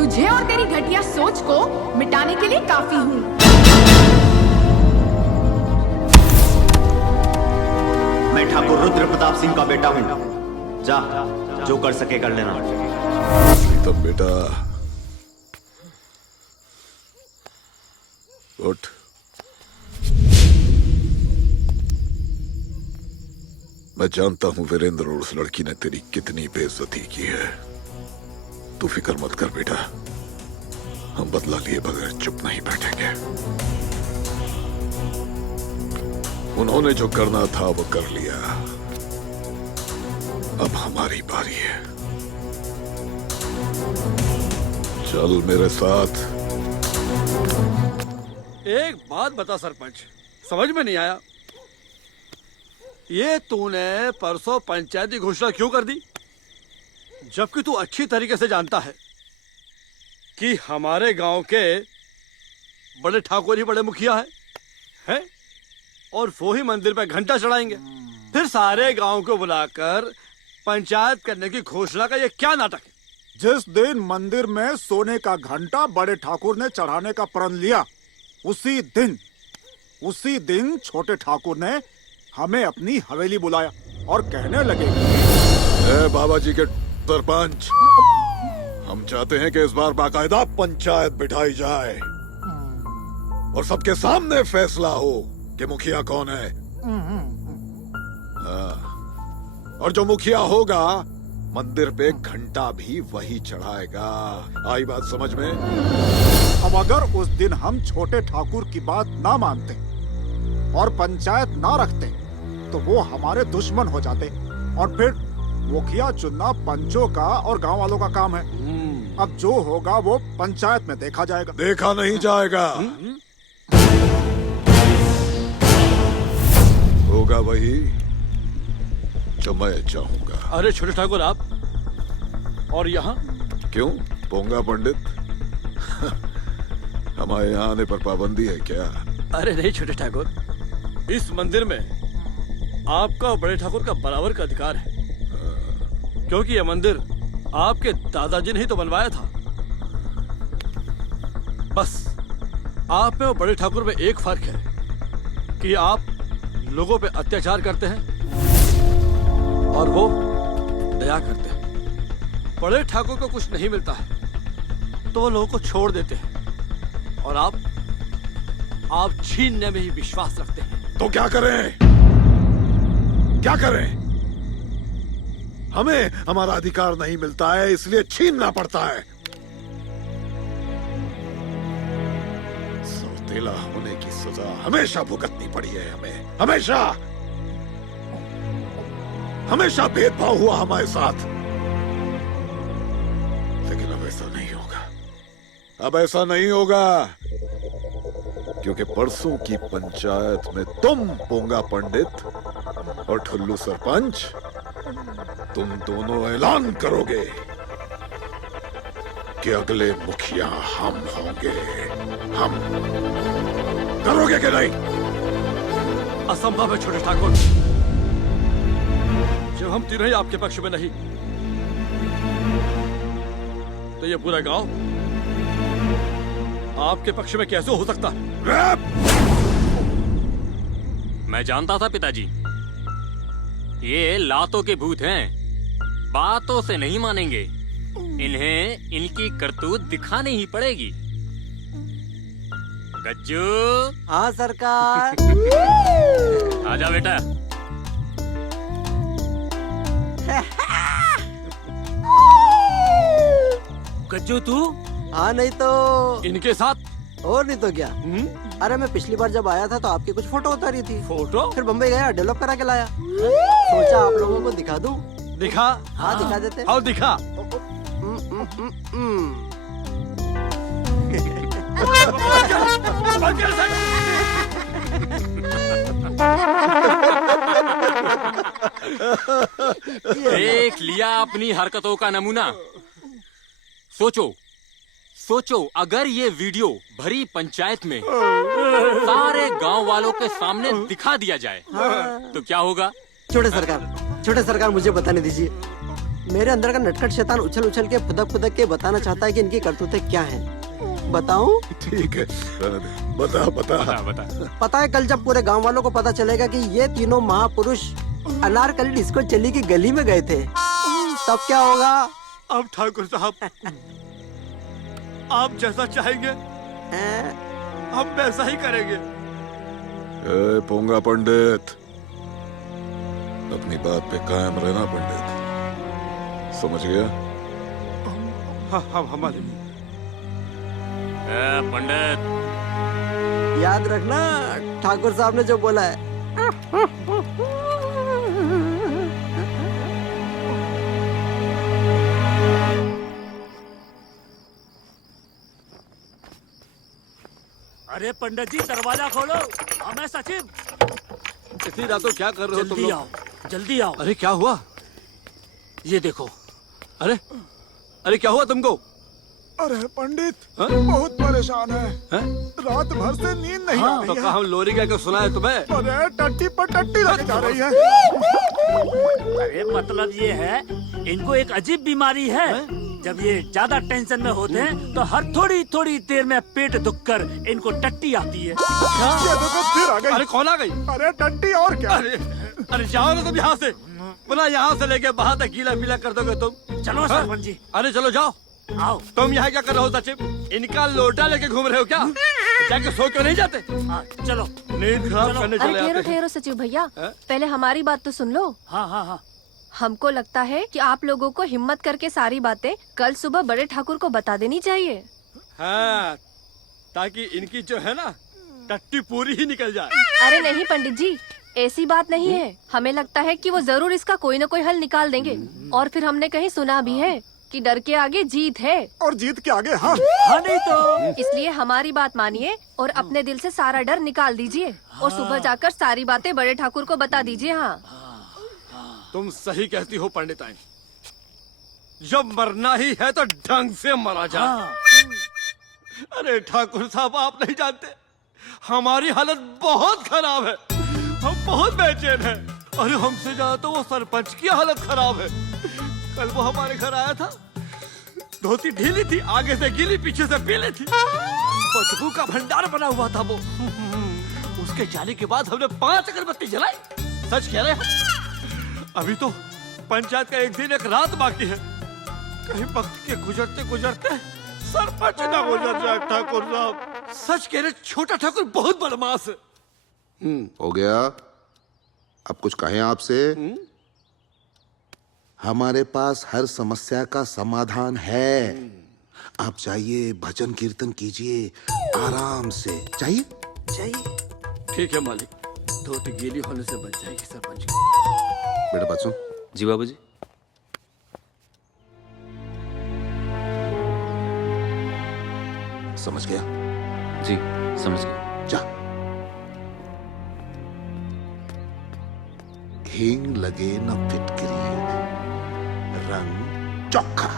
तुझे और तेरी घटिया सोच को मिटाने के लिए काफी हूँ। मैं ठाकुर रुद्र प्रताप सिंह का बेटा हूँ। जा, जो कर सके कर लेना। तब बेटा उठ। मैं जानता हूं वीरेंद्र और उस लड़की ने तेरी कितनी बेइज्जती की है। तू फिक्र मत कर बेटा, हम बदला लिए बगैर चुप नहीं बैठेंगे। उन्होंने जो करना था वो कर लिया, अब हमारी बारी है। चल मेरे साथ। एक बात बता सरपंच, समझ में नहीं आया, ये तूने परसों पंचायती घोषणा क्यों कर दी, जबकि तू अच्छी तरीके से जानता है कि हमारे गांव के बड़े ठाकुर ही बड़े मुखिया हैं? और वो ही मंदिर पे घंटा चढ़ाएंगे, फिर सारे गांव को बुलाकर पंचायत करने की घोषणा का ये क्या नाटक है? जिस दिन मंदिर में सोने का घंटा बड़े ठाकुर ने चढ़ाने का प्रण लिया, उसी दिन छोटे ठाकुर ने हमें अपनी हवेली बुलाया और कहने लगे, बाबा जी के सरपंच, हम चाहते हैं कि इस बार बाकायदा पंचायत बिठाई जाए और सबके सामने फैसला हो कि मुखिया कौन है। और जो मुखिया होगा मंदिर पे घंटा भी वही चढ़ाएगा। आई बात समझ में? अब अगर उस दिन हम छोटे ठाकुर की बात ना मानते और पंचायत ना रखते तो वो हमारे दुश्मन हो जाते और फिर मुखिया चुनना पंचों का और गांव वालों का काम है। अब जो होगा वो पंचायत में देखा जाएगा। देखा नहीं जाएगा, होगा वही जो मैं चाहूंगा। अरे छोटे ठाकुर आप, और यहाँ क्यों पोंगा पंडित? हमारे यहाँ आने पर पाबंदी है क्या? अरे नहीं छोटे ठाकुर, इस मंदिर में आपका और बड़े ठाकुर का बराबर का अधिकार है, क्योंकि यह मंदिर आपके दादाजी ने ही तो बनवाया था। बस आप में और बड़े ठाकुर में एक फर्क है कि आप लोगों पे अत्याचार करते हैं और वो दया करते हैं। बड़े ठाकुर को कुछ नहीं मिलता है तो वो लोगों को छोड़ देते हैं, और आप छीनने में ही विश्वास रखते हैं। तो क्या करें? क्या करें? हमें हमारा अधिकार नहीं मिलता है, इसलिए छीनना पड़ता है। सौतेला होने की सजा हमेशा भुगतनी पड़ी है हमें, हमेशा। हमेशा भेदभाव हुआ हमारे साथ, लेकिन अब ऐसा नहीं होगा। अब ऐसा नहीं होगा, क्योंकि परसों की पंचायत में तुम पोंगा पंडित और ठुल्लू सरपंच, तुम दोनों ऐलान करोगे कि अगले मुखिया हम होंगे। हम करोगे कि नहीं? असंभव है छोटे ठाकुर, जब हम तीनों ही आपके पक्ष में नहीं तो ये पूरा गांव आपके पक्ष में कैसे हो सकता है? मैं जानता था पिताजी, ये लातों के भूत हैं, बातों से नहीं मानेंगे। इन्हें इनकी करतूत दिखानी ही पड़ेगी। गज्जू। हाँ सरकार। आजा बेटा। गज्जू तू? हाँ नहीं तो इनके साथ? और नहीं तो क्या। अरे मैं पिछली बार जब आया था तो आपकी कुछ फोटो उतारी थी। फोटो? फिर बम्बई गया, डेवलप करा के लाया, सोचा आप लोगों को दिखा दूं। दिखा? हाँ दिखा देते। आओ दिखा। देख लिया अपनी हरकतों का नमूना। सोचो अगर ये वीडियो भरी पंचायत में सारे गांव वालों के सामने दिखा दिया जाए तो क्या होगा? छोटे सरकार मुझे बताने दीजिए। मेरे अंदर का नटखट शैतान उछल उछल के फुदक फुदक के बताना चाहता है कि इनकी करतूतें क्या हैं। बताऊं? ठीक है, बता बता। बता पता है कल जब पूरे गांव वालों को पता चलेगा कि ये तीनों महापुरुष अनारकली डिस्को चली की गली में गए थे, तब क्या होगा? अब ठाकुर साहब, आप जैसा चाहेंगे हैं? हम वैसा ही करेंगे। ए पोंगा पंडित, अपनी बात पे कायम रहना पंडित, समझ गया? हाँ हमारे पंडित, याद रखना ठाकुर साहब ने जो बोला है। अरे पंडित जी दरवाजा खोलो, हमें सचिव। इतनी रातों क्या कर रहे हो तुम जल्दी लोग? आओ, जल्दी आओ। अरे क्या हुआ? ये देखो। अरे क्या हुआ तुमको? अरे पंडित, हाँ? बहुत परेशान है। हैं? रात भर से नींद नहीं आ हाँ, तो रही कहा है। हम लोरी गा के सुना है तुम्हें? अरे टट्टी पर टट्टी लग जा रही है। अरे मतलब ये है, इनको एक अजीब बीमारी है। जब ये ज्यादा टेंशन में होते हैं तो हर थोड़ी थोड़ी देर में पेट दुखकर इनको टट्टी आती है। ये देखो फिर आ गई। अरे कौन आ गई? अरे टट्टी और क्या? अरे जाओ ना तुम यहाँ से, पुनः यहाँ से लेके बाहर तक गीला पीला कर दोगे तुम। चलो सरपंच जी, अरे चलो जाओ। आओ। तुम यहाँ क्या कर रहे हो सचिव? इनका लोटा लेके घूम रहे हो क्या? जाके सो क्यों नहीं जाते? हाँ, चलो। नींद खराब करने अरे चले ठहरो आते हैं। ठहरो सचिव भैया, हैं? पहले हमारी बात तो सुन लो। हाँ हाँ हाँ। हमको लगता है कि आप लोगों को हिम्मत करके सारी बातें कल सुबह बड़े ठाकुर को बता देनी चाहिए। हाँ, ताकि इनकी जो है ना टट्टी पूरी ही निकल जाए। अरे नहीं पंडित जी, ऐसी बात नहीं है। हमें लगता है कि वो जरूर इसका कोई न कोई हल निकाल देंगे। और फिर हमने कहीं सुना भी है कि डर के आगे जीत है, और जीत के आगे हाँ। हाँ नहीं तो। इसलिए हमारी बात मानिए और अपने दिल से सारा डर निकाल दीजिए और सुबह जाकर सारी बातें बड़े ठाकुर को बता दीजिए। हाँ, तुम सही कहती हो पंडिताइन, जब मरना ही है तो ढंग से मरा जाए। हाँ। अरे ठाकुर साहब, आप नहीं जानते, हमारी हालत बहुत खराब है। हम बहुत बेचैन हैं। अरे हमसे ज्यादा तो वो सरपंच की हालत खराब है। कल वो हमारे घर आया था, धोती ढीली थी, आगे से गीली, पीछे से पीली थी, बदबू का भंडार बना हुआ था वो। उसके जाने के बाद हमने 5 अगरबत्ती जलाई। सच कह रहे हैं, अभी तो पंचायत का एक दिन एक रात बाकी है। कहीं वक्त के गुजरते गुजरते सरपंच ना गुजर जाए ठाकुर साहब। सच कह रहे, छोटा ठाकुर बहुत बदमाश है। हो गया? अब कुछ कहें आपसे? हमारे पास हर समस्या का समाधान है। आप जाइए, भजन कीर्तन कीजिए आराम से। चाहिए? चाहिए। ठीक है मालिक, धोती गीली होने से बच जाएगी सरपंच की। बेटा बात सुन। जी बाबूजी। समझ गया? जी समझ गया। जा। हींग लगे न फिटकरी, रंग चोखा।